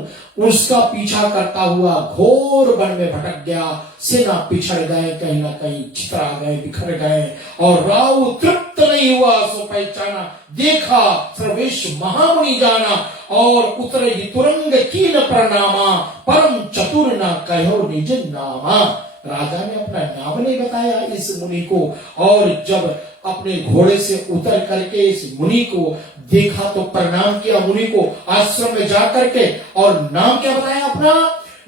उसका पीछा करता हुआ घोर वन में भटक गया। सेना पिछड़ गए, कहीं ना कहीं छितरा गए, बिखर गए, और राव तृप्त नहीं हुआ सो पहचाना, देखा सर्वेश महामुनि जाना, और उतरे ही तुरंग कीन प्रणामा, परम चतुर ना कहो निज नामा। राजा ने अपना नाम नहीं बताया इस मुनि को, और जब अपने घोड़े से उतर करके इस मुनि को देखा तो प्रणाम किया मुनि को आश्रम में जा करके, और नाम क्या बताया अपना?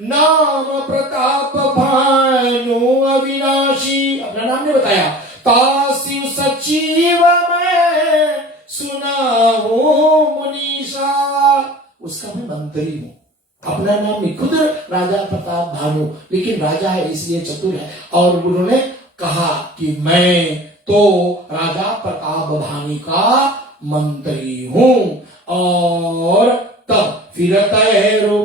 नाम प्रताप भानु अविनाशी, अपना नाम नहीं बताया। तासिव सचिव मैं सुनाओ मुनीषा, उसका मैं मंत्री हूं। अपना नाम नहीं, खुद राजा प्रताप भानु, लेकिन राजा है इसलिए चतुर है। और उन्होंने कहा कि मैं तो राजा प्रताप भानु का मंत्री हूं। और तब फिरत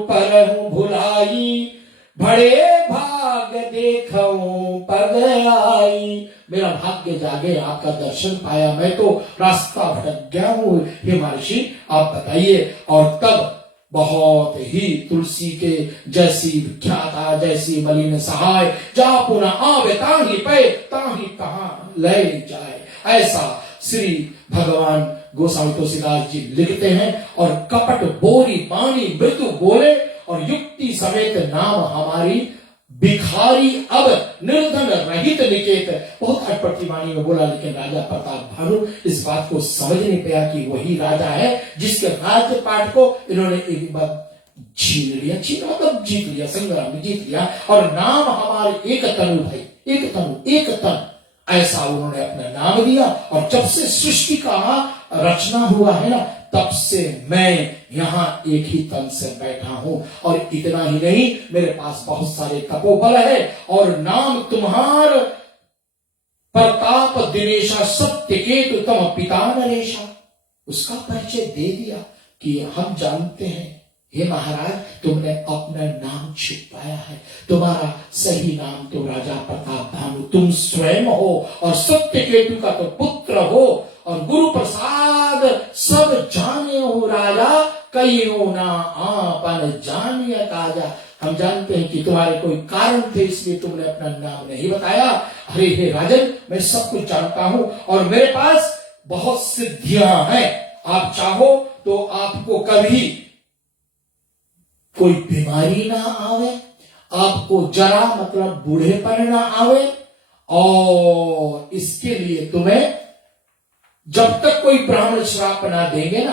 पर हूं भुलाई, बड़े भाग्य देखो पग आई, मेरा भाग्य जागे आपका दर्शन पाया, मैं तो रास्ता भटक गया हूं हे महर्षि, आप बताइए। और तब बहुत ही तुलसी के जैसी विख्याता, जैसी मलिन सहाय, जा पुनः आवे ताही पे ताही कहाँ ले जाए, ऐसा श्री भगवान गोस्वामी तुलसीदास जी लिखते हैं। और कपट बोरी बानी मृत्यु बोले, और युक्ति समेत नाम हमारी भिखारी अब निर्धन रहित निकेत, बहुत अटपटी वाणी में बोला। लेकिन राजा प्रताप भानु इस बात को समझ नहीं पाया कि वही राजा है जिसके राज्य पाठ को इन्होंने एक बार छीन लिया, छीन मतलब जीत लिया, संग्राम में जीत लिया। और नाम हमारे एक तनु भाई, एक तनु एक तन, ऐसा उन्होंने अपना नाम दिया। और जब से सृष्टि का रचना हुआ है ना, तब से मैं यहां एक ही तन से बैठा हूं। और इतना ही नहीं, मेरे पास बहुत सारे तपोबल है, और नाम तुम्हार प्रताप दिनेशा सत्य केतु तम पिता नरेशा, उसका परिचय दे दिया कि हम जानते हैं हे महाराज, तुमने अपना नाम छिपाया है, तुम्हारा सही नाम तो राजा प्रताप भानु तुम स्वयं हो, और सत्य केतु का तो पुत्र हो, और गुरु प्रसाद सब जाने हो राजा, कई हो ना आपन जानिए काजा। हम जानते हैं कि तुम्हारे कोई कारण थे, इसलिए तुमने अपना नाम नहीं बताया। अरे हे राजन, मैं सब कुछ जानता हूं, और मेरे पास बहुत सिद्धियां हैं, आप चाहो तो आपको कभी कोई बीमारी ना आवे, आपको जरा मतलब बूढ़ेपन ना आवे, और इसके लिए तुम्हें जब तक कोई ब्राह्मण श्राप ना देंगे ना,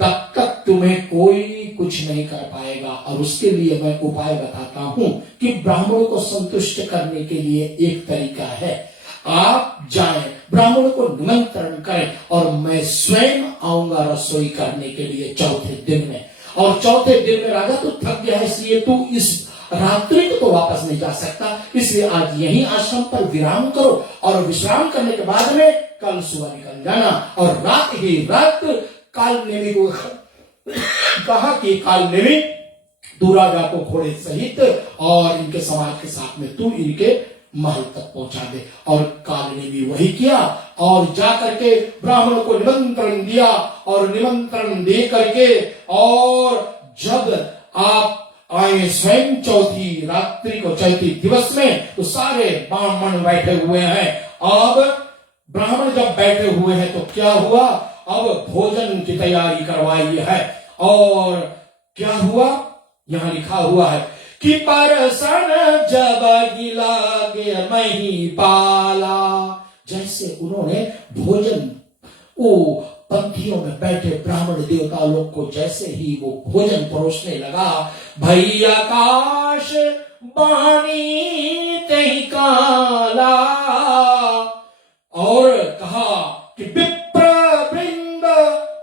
तब तक तुम्हें कोई कुछ नहीं कर पाएगा। और उसके लिए मैं उपाय बताता हूं कि ब्राह्मणों को संतुष्ट करने के लिए एक तरीका है, आप जाएं ब्राह्मणों को निमंत्रण करें, और मैं स्वयं आऊंगा रसोई करने के लिए चौथे दिन में। और चौथे दिन में राजा तो थक गया है, इसलिए तू इस रात्रि को तो वापस नहीं जा सकता, इसलिए आज यहीं आश्रम पर विराम करो, और विश्राम करने के बाद में कल सुबह निकल जाना। और रात ही रात कालनेमी को कहा कि कालनेमी तू राजा को घोड़े सहित और इनके समाज के साथ में तू इनके महल तक पहुंचा दे। और कालनेमी वही किया, और जाकर के ब्राह्मणों को निमंत्रण दिया, और निमंत्रण दे करके, और जब आप आए स्वयं चौथी रात्रि को, चौथी दिवस में, तो सारे ब्राह्मण बैठे हुए हैं। अब ब्राह्मण जब बैठे हुए हैं तो क्या हुआ, अब भोजन की तैयारी करवाई है। और क्या हुआ, यहां लिखा हुआ है कि परसन जब गिला गे मही पाला, जैसे उन्होंने भोजन, वो पंक्तियों में बैठे ब्राह्मण देवता लोग को जैसे ही वो भोजन परोसने लगा, भैया काश बानी तही काला, और कहा कि विप्र वृंद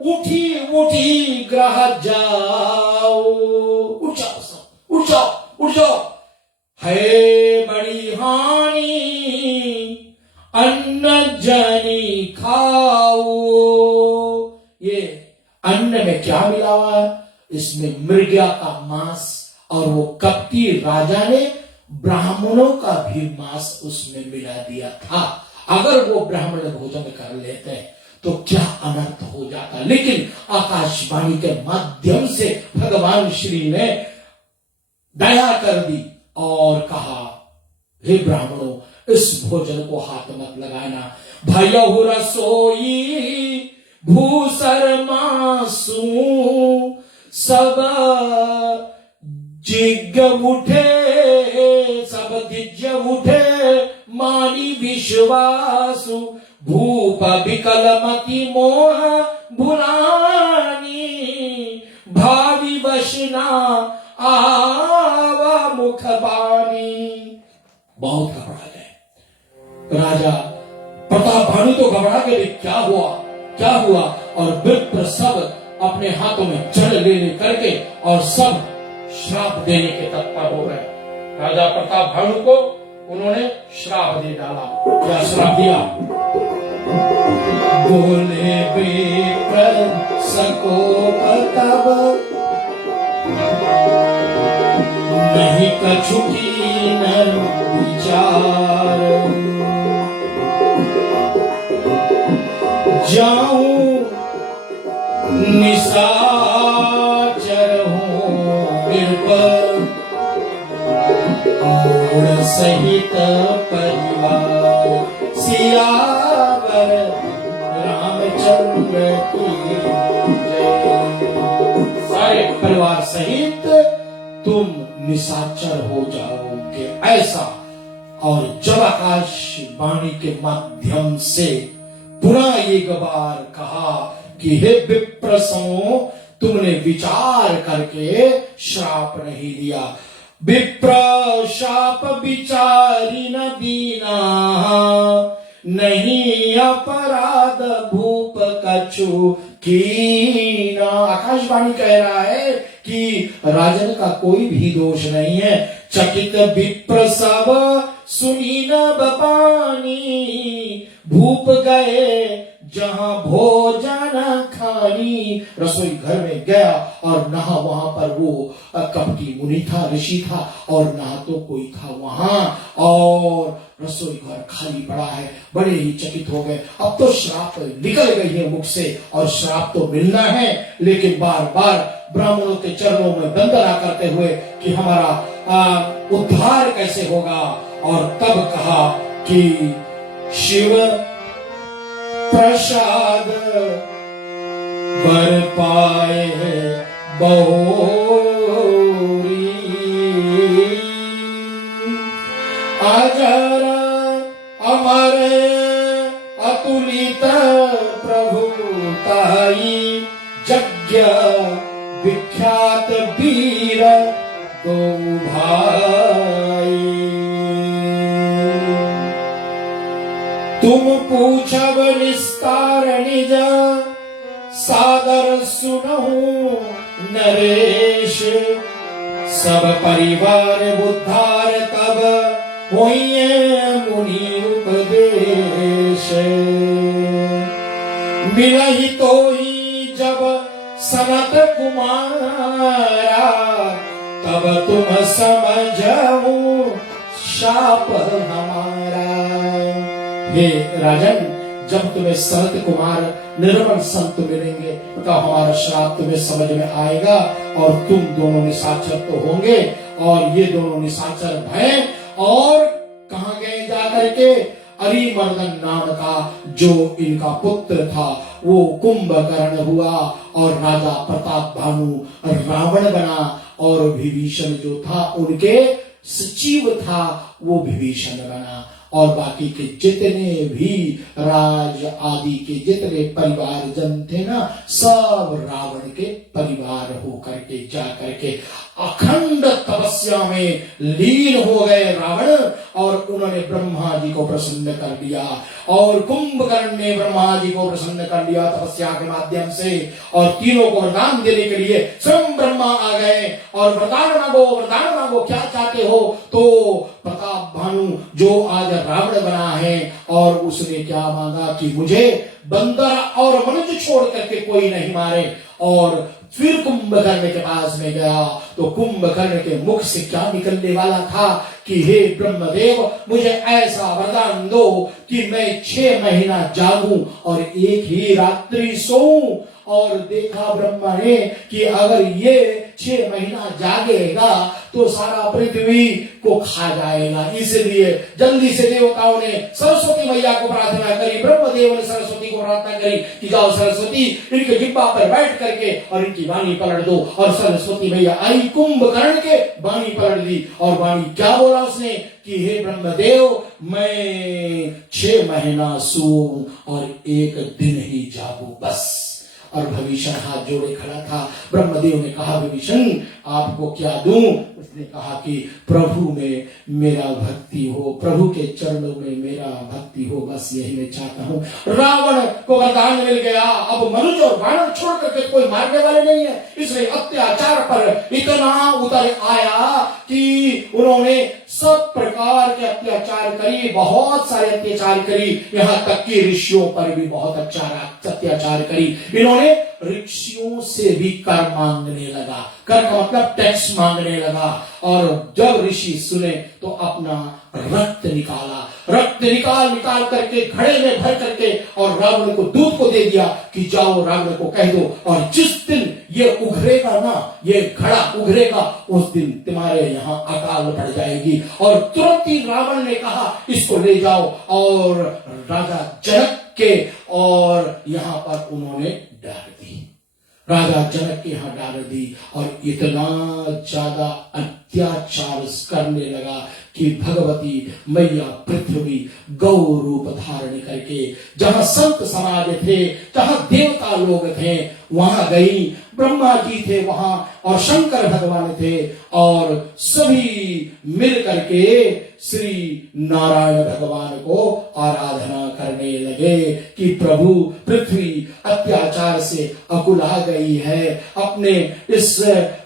उठी उठी ग्रह जाओ, उठ जाओ सब, उठ जाओ उठ जाओ, है बड़ी हानि अन्न जनी खाओ। ये अन्न में क्या मिला हुआ है, इसमें मृग्या का मांस, और वो कपटी राजा ने ब्राह्मणों का भी मांस उसमें मिला दिया था। अगर वो ब्राह्मण भोजन कर लेते तो क्या अनर्थ हो जाता। लेकिन आकाशवाणी के माध्यम से भगवान श्री ने दया कर दी और कहा, हे ब्राह्मणों, इस भोजन को हाथ मत लगाना, भयहु रसोई भूसर मासू, सब जिग उठे सब दिज उठे मानी विश्वासु, भूप विकल मति मोह भुलानी, भावी वशना आवा मुख बानी। बहुत घबरा गए राजा प्रताप भानु तो घबरा गए, क्या हुआ क्या हुआ। और विप्र सब अपने हाथों में जल ले करके और सब श्राप देने के तत्पर हो गए। राजा प्रताप भानु को उन्होंने श्राप दे डाला। क्या श्राप दिया? बोले विप्र सकोप तब, नहीं कछु कीन विचार, जाऊं निशाचर हूँ निर्बल, मूढ़ सहित परिवार, सियावर रामचंद्र की जय। सारे परिवार सहित तुम निशाचर हो जाओगे ऐसा। और जब आकाशवाणी के माध्यम से पुनः एक बार कहा कि हे विप्र समूह, तुमने विचार करके श्राप नहीं दिया। विप्र शाप विचारी न दीना, नहीं अपराध भूप कछु कीना। आकाशवाणी कह रहा है कि राजन का कोई भी दोष नहीं है। चकित विप्र सब सुनी न बपानी, भूप गए जहां भोजन खानी। रसोई घर में गया और नहा, वहां पर वो कपटी मुनि था, ऋषि था, और नहा तो कोई था वहां, और रसोई घर खाली पड़ा है। बड़े ही चकित हो गए। अब तो श्राप निकल गई है मुख से और श्राप तो मिलना है, लेकिन बार बार ब्राह्मणों के चरणों में वंदना करते हुए कि हमारा उद्धार कैसे होगा। और तब कहा कि शिव प्रसाद वर पाए बहुरी, अजर अमर अतुलित प्रभुताई, यज्ञ विख्यात वीर दो भाई। तुम पूछब निस्तार निज, सादर सुनहु नरेश, सब परिवार बुद्धार तब होइए मुनि उपदेश। मिलहि तो ही जब सनत कुमारा, तब तुम समझो शाप हमारा। हे राजन, जब तुम्हें सनत कुमार निर्मल संत मिलेंगे तो हमारा श्राप तुम्हें समझ में आएगा, और तुम दोनों निशाचर तो होंगे। और ये दोनों निशाचर भय और कहां गए जाकर के? अरिमर्दन नाम का जो इनका पुत्र था वो कुंभकर्ण हुआ, और राजा प्रताप भानु रावण बना, और विभीषण जो था उनके सचिव था वो विभीषण बना। और बाकी के जितने भी राज आदि के जितने परिवार जन थे ना, सब रावण के परिवार होकर के जा करके अखंड तपस्या में लीन हो गए रावण, और उन्होंने ब्रह्मा जी को प्रसन्न कर दिया। और कुंभकर्ण ने ब्रह्मा जी को प्रसन्न कर लिया तपस्या के माध्यम से, और तीनों को वरदान देने के लिए स्वयं ब्रह्मा आ गए और वरदान मांगो क्या चाहते हो। तो प्रताप भानु जो आज रावण बना है, और उसने क्या मांगा कि मुझे बंदर और मनुष्य छोड़ करके कोई नहीं मारे। और फिर कुंभकर्ण के पास में गया तो कुंभकर्ण के मुख से क्या निकलने वाला था कि हे ब्रह्मदेव, मुझे ऐसा वरदान दो कि मैं 6 महीना जागूं और एक ही रात्रि सोऊं। और देखा ब्रह्मा ने कि अगर ये 6 महीना जागेगा तो सारा पृथ्वी को खा जाएगा। इसलिए जल्दी से देवताओं ने सरस्वती मैया को प्रार्थना करी, ब्रह्मदेव ने सरस्वती को प्रार्थना करी कि जाओ सरस्वती, इनके जिब्बा पर बैठ करके और इनकी वाणी पलट दो। और सरस्वती मैया आई, कुंभकर्ण के वाणी पलट दी। और वाणी क्या बोला उसने कि हे ब्रह्मदेव, मैं 6 महीना सोऊं और 1 दिन ही जागू बस। और विभीषण हाथ जोड़े खड़ा था। ब्रह्मदेव ने कहा, विभीषण आपको क्या दूं? उसने कहा कि प्रभु में मेरा भक्ति हो, प्रभु के चरणों में मेरा भक्ति हो, बस यही मैं चाहता हूं। रावण को वरदान मिल गया, अब मनुष्य और वानर छोड़ करके कोई मारने वाले नहीं है। इसलिए अत्याचार पर इतना उतर आया कि उन्होंने सब प्रकार के अत्याचार करी, बहुत सारे अत्याचार करी, यहां तक कि ऋषियों पर भी बहुत अत्याचार करी। इन्होंने ऋषियों से भी कर मांगने लगा, कर का मतलब टैक्स मांगने लगा। और जब ऋषि सुने तो अपना रक्त निकाला, रक्त निकाल करके घड़े में भर करके और रावण को दूध को दे दिया कि जाओ रावण को कह दो, और जिस दिन ये उघरेगा ना, ये घड़ा उघरेगा, उस दिन तुम्हारे यहाँ अकाल पड़ जाएगी। और तुरंत ही रावण ने कहा इसको ले जाओ, और राजा जनक के और यहां पर उन्होंने डाल दी, राजा जनक के यहां डाल दी। और इतना ज्यादा अत्याचार करने लगा कि भगवती मैया पृथ्वी गौ रूप धारण करके जहां संत समाज थे, जहां देवता लोग थे, वहां गई। ब्रह्मा जी थे वहां और शंकर भगवान थे, और सभी मिल करके श्री नारायण भगवान को आराधना करने लगे कि प्रभु पृथ्वी अत्याचार से अकुला गई है, अपने इस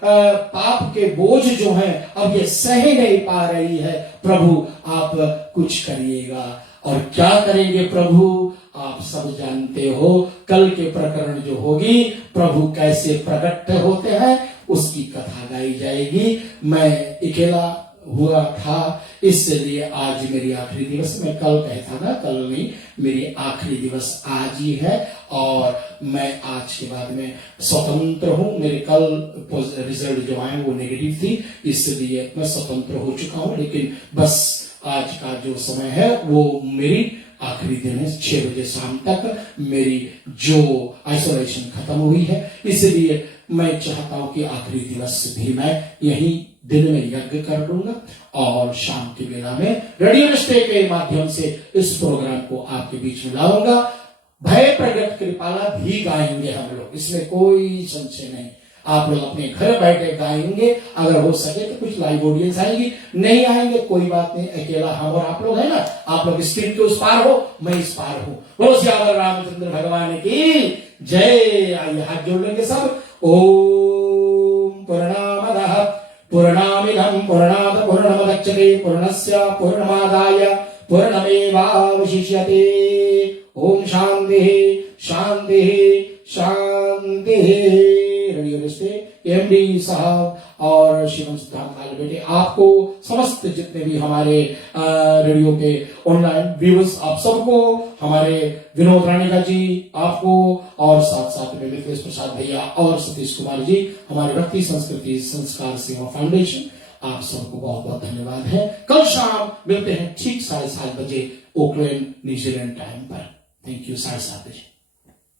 पाप के बोझ जो है अब ये सह नहीं पा रही है, प्रभु आप कुछ करिएगा। और क्या करेंगे प्रभु? आप सब जानते हो, कल के प्रकरण जो होगी, प्रभु कैसे प्रकट होते हैं उसकी कथा गाई जाएगी। मैं अकेला हुआ था, इसलिए आज मेरी आखिरी दिवस, मैं कल कहता था, कल नहीं, मेरी आखिरी दिवस आज ही है। और मैं आज के बाद में स्वतंत्र हूं। मेरे कल रिजल्ट जो आए वो नेगेटिव थी, इसलिए मैं स्वतंत्र हो चुका हूं। लेकिन बस आज का जो समय है वो मेरी आखिरी दिन है। 6 बजे शाम तक मेरी जो आइसोलेशन खत्म हुई है, इसलिए मैं चाहता हूं कि आखिरी दिवस भी मैं यही दिन में यज्ञ कर लूंगा, और शाम की बेला में रेडियो निष्ठे के माध्यम से इस प्रोग्राम को आपके बीच में लाऊंगा। भय प्रगट कृपाला भी गाएंगे हम लोग, इसमें कोई संशय नहीं। आप लोग अपने घर बैठे गाएंगे, अगर हो सके तो कुछ लाइव ऑडियंस आएंगी, नहीं आएंगे कोई बात नहीं, अकेला हम और आप लोग है ना, आप लोग स्क्रीन के उस पार हो, मैं इस पार हूं। बोलो श्यावर रामचंद्र भगवान की जय। आइए हाथ जोड़ लेंगे सब। ओम पूर्णामदः पूर्णामिदं पूर्णात् पूर्णमुदच्यते पूर्णस्य पूर्णमादाय पूर्णमेवावशिष्यते। ओम शांति शांति शांति। रेडियो निष्ठे एमडी साहब और शिवम सिद्धांत लाल बेटे, आपको समस्त जितने भी हमारे रेडियो के ऑनलाइन व्यूअर्स, आप सबको, हमारे विनोद राणीका जी आपको, और साथ साथ में मिथिलेश प्रसाद भैया और सतीश कुमार जी, हमारे भक्ति संस्कृति संस्कार सेवा फाउंडेशन, आप सबको बहुत बहुत धन्यवाद है। कल शाम मिलते हैं ठीक 7:30 बजे ओकलैंड न्यूजीलैंड टाइम पर। Thank you. 7:30 बजे।